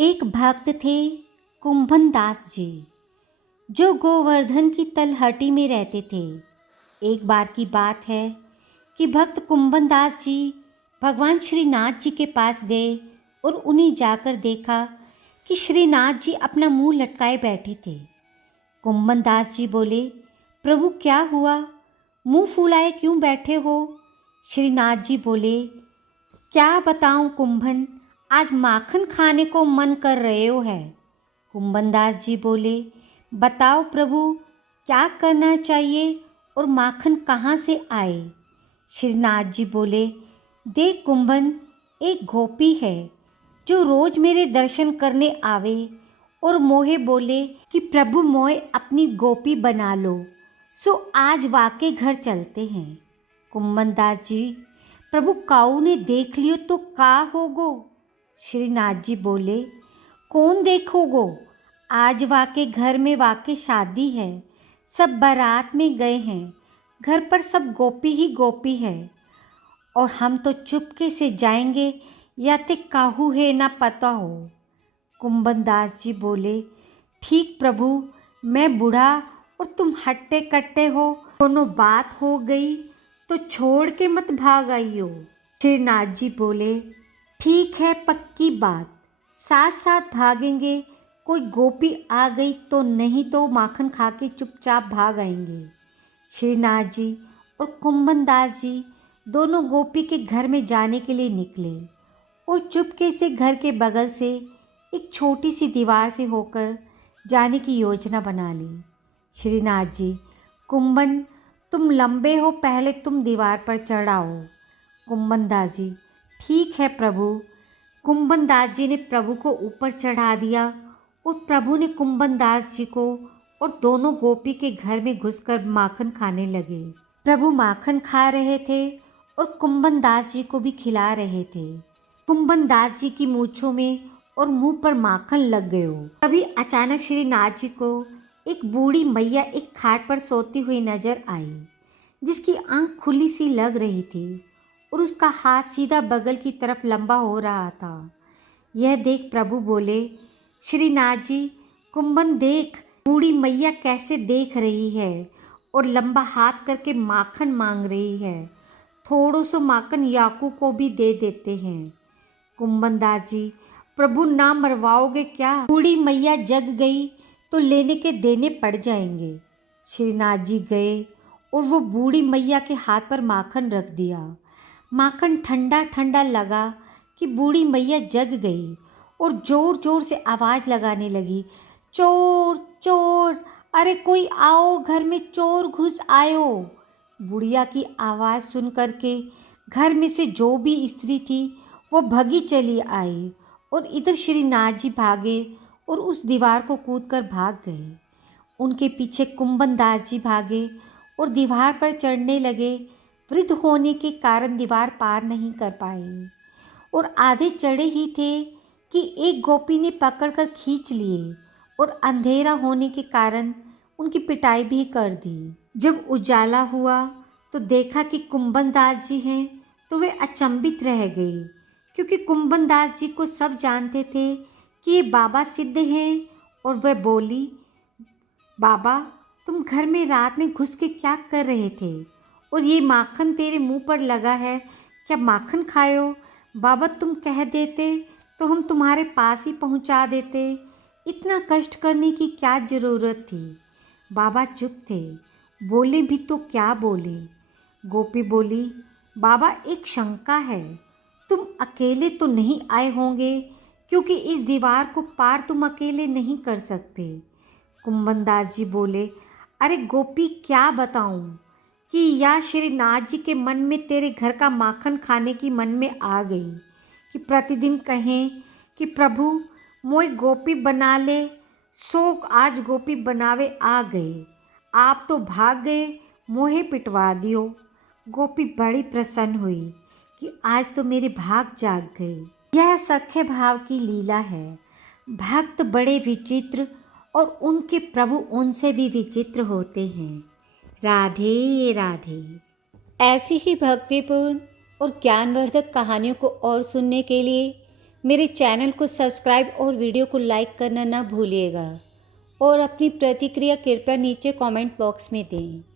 एक भक्त थे कुंभन दास जी, जो गोवर्धन की तलहटी में रहते थे। एक बार की बात है कि भक्त कुंभन दास जी भगवान श्रीनाथ जी के पास गए और उन्हें जाकर देखा कि श्रीनाथ जी अपना मुंह लटकाए बैठे थे। कुंभन दास जी बोले, प्रभु क्या हुआ, मुंह फुलाए क्यों बैठे हो? श्रीनाथ जी बोले, क्या बताऊं कुंभन, आज माखन खाने को मन कर रहे हो है। कुंभन दास जी बोले, बताओ प्रभु, क्या करना चाहिए और माखन कहाँ से आए? श्रीनाथ जी बोले, देख कुंभन, एक गोपी है जो रोज मेरे दर्शन करने आवे और मोहे बोले कि प्रभु मोए अपनी गोपी बना लो, सो आज वाके घर चलते हैं। कुंभन दास जी, प्रभु काऊ ने देख लियो तो का होगो? श्रीनाथ जी बोले, कौन देखोगो, आज वाके घर में वाके शादी है, सब बारात में गए हैं, घर पर सब गोपी ही गोपी है और हम तो चुपके से जाएंगे या ते काहू है ना पता हो। कुंभन दास जी बोले, ठीक प्रभु, मैं बूढ़ा और तुम हट्टे कट्टे हो, दोनों बात हो गई तो छोड़ के मत भाग आइयो। श्रीनाथ जी बोले, ठीक है, पक्की बात, साथ साथ भागेंगे, कोई गोपी आ गई तो, नहीं तो माखन खा के चुपचाप भाग आएंगे। श्रीनाथ जी और कुंभन दास जी दोनों गोपी के घर में जाने के लिए निकले और चुपके से घर के बगल से एक छोटी सी दीवार से होकर जाने की योजना बना ली। श्रीनाथ जी, कुंभन तुम लंबे हो, पहले तुम दीवार पर चढ़ाओ। कुंभन दास जी, ठीक है प्रभु। कुंभन दास जी ने प्रभु को ऊपर चढ़ा दिया और प्रभु ने कुंभन दास जी को और दोनों गोपी के घर में घुसकर माखन खाने लगे। प्रभु माखन खा रहे थे और कुंभन दास जी को भी खिला रहे थे। कुंभन दास जी की मूंछों में और मुंह पर माखन लग गयो। तभी अचानक श्रीनाथ जी को एक बूढ़ी मैया एक खाट पर सोती हुई नजर आई, जिसकी आंख खुली सी लग रही थी और उसका हाथ सीधा बगल की तरफ लंबा हो रहा था। यह देख प्रभु बोले, श्रीनाथ जी, कुंभन देख, बूढ़ी मैया कैसे देख रही है और लंबा हाथ करके माखन मांग रही है, थोड़ो सो माखन याकू को भी दे देते हैं। कुंभन दास जी, प्रभु ना मरवाओगे क्या? बूढ़ी मैया जग गई तो लेने के देने पड़ जाएंगे। श्रीनाथ जी गए और वो बूढ़ी मैया के हाथ पर माखन रख दिया। माखन ठंडा ठंडा लगा कि बूढ़ी मैया जग गई और जोर जोर से आवाज़ लगाने लगी, चोर चोर, अरे कोई आओ, घर में चोर घुस आयो। बुढ़िया की आवाज़ सुन करके घर में से जो भी स्त्री थी वो भगी चली आई और इधर श्रीनाथ जी भागे और उस दीवार को कूदकर भाग गए। उनके पीछे कुंभन दास जी भागे और दीवार पर चढ़ने लगे। वृद्ध होने के कारण दीवार पार नहीं कर पाए और आधे चढ़े ही थे कि एक गोपी ने पकड़कर खींच लिए और अंधेरा होने के कारण उनकी पिटाई भी कर दी। जब उजाला हुआ तो देखा कि कुंभन दास जी हैं, तो वे अचंभित रह गई, क्योंकि कुंभन दास जी को सब जानते थे कि ये बाबा सिद्ध हैं। और वह बोली, बाबा, तुम घर में रात में घुस के क्या कर रहे थे और ये माखन तेरे मुंह पर लगा है, क्या माखन खायो? बाबा, तुम कह देते तो हम तुम्हारे पास ही पहुंचा देते, इतना कष्ट करने की क्या ज़रूरत थी? बाबा चुप थे, बोले भी तो क्या बोले। गोपी बोली, बाबा एक शंका है, तुम अकेले तो नहीं आए होंगे, क्योंकि इस दीवार को पार तुम अकेले नहीं कर सकते। कुंभन दास जी बोले, अरे गोपी, क्या बताऊं कि या श्रीनाथ जी के मन में तेरे घर का माखन खाने की मन में आ गई कि प्रतिदिन कहें कि प्रभु मोई गोपी बना ले, सो आज गोपी बनावे आ गए, आप तो भाग गए, मोहे पिटवा दियो। गोपी बड़ी प्रसन्न हुई कि आज तो मेरे भाग जाग गए। यह सख्य भाव की लीला है। भक्त बड़े विचित्र और उनके प्रभु उनसे भी विचित्र होते हैं। राधे राधे। ऐसी ही भक्तिपूर्ण और ज्ञानवर्धक कहानियों को और सुनने के लिए मेरे चैनल को सब्सक्राइब और वीडियो को लाइक करना ना भूलिएगा और अपनी प्रतिक्रिया कृपया नीचे कमेंट बॉक्स में दें।